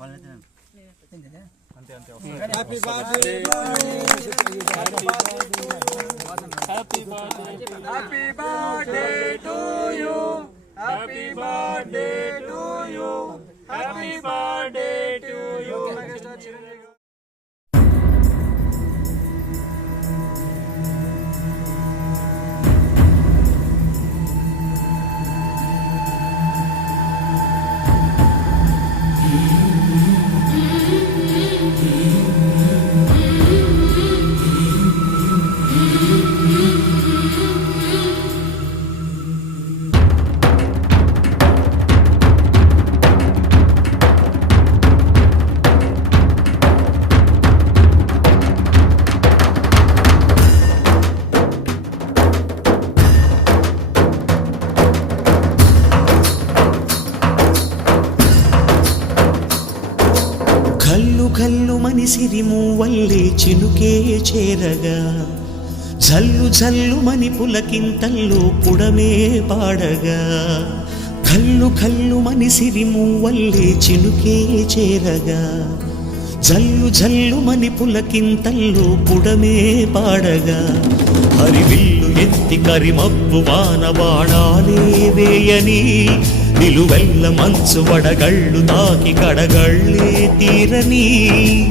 అంతే అంతే happy birthday to you happy birthday to you happy birthday to you కల్లు కల్లు మనిసిరి మూవల్లే చినుకే చేరగా జల్లు జల్లు మని పులకింతల్లో పుడమే పాడగా కల్లు కల్లు మనిసిరి మూవల్లే చినుకే చేరగా జల్లు జల్లు మని పులకింతల్లో పుడమే పాడగా హరివిల్లు ఎత్తి కరిమబ్బు వాన బాణాలే వేయని నిలువెల్ల మంచు వడగళ్ళు తాకి కడగళ్ళే తీరని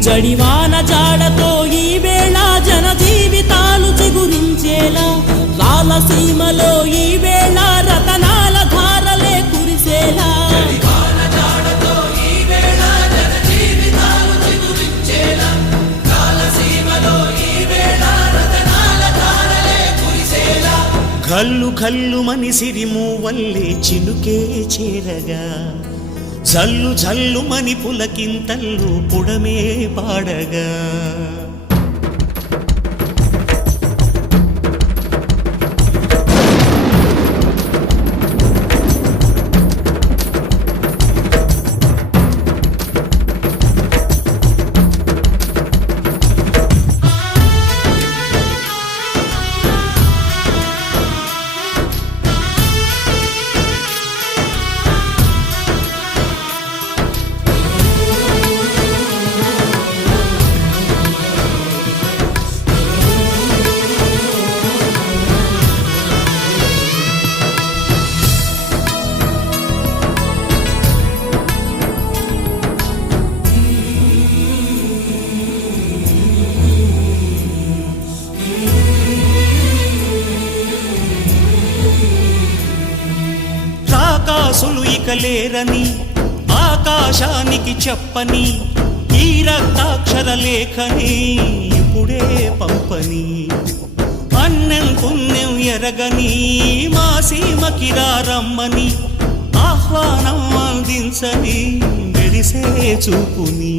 జడివాన జాడతో ఈ వేళ జన జీవితాలు చిగురించేలా రాలసీమలో ఈ వేళ రతనాల ధారలే కురిసేలా కల్లు కల్లు మనిసిరి మూవల్లే చినుకే చేరగా జల్లు జల్లు మని పులకింతల్లు పుడమే పాడగా రాకాసులు ఇక లేరని ఆకాశానికి చెప్పని ఈ రక్తాక్షర లేఖని ఇప్పుడే పంపని అన్నం పుణ్యం ఎరగని మా సీమకి రమ్మని ఆహ్వానం అందించని మెరిసే చూపుని